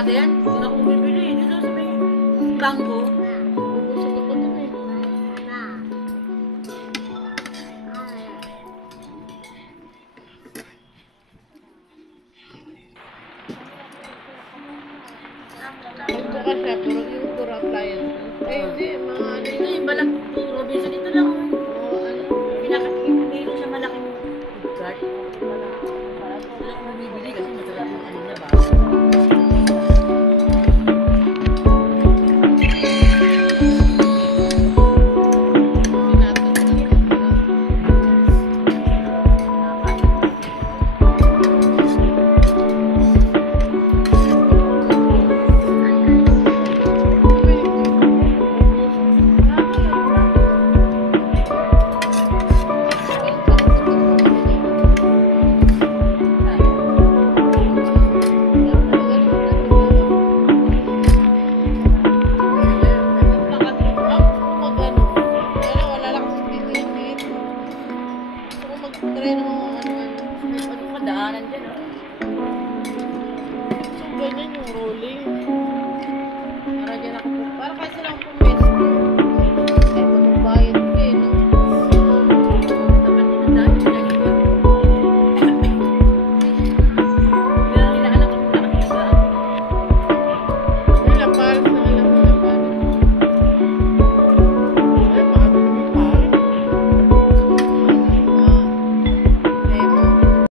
natin. Doon ako bibili. Dito sa may bangko. Sagot ko dun eh. Ito ka siya, yung puro appliance. Eh, hindi, mga ano yun. Hindi, balang Robinson ito lang. Oo, ano. Pinaka-mayroon siya malaking cart. Wala akong bibili kasi masarap yung ano niya ba? Ganyan yung rolling.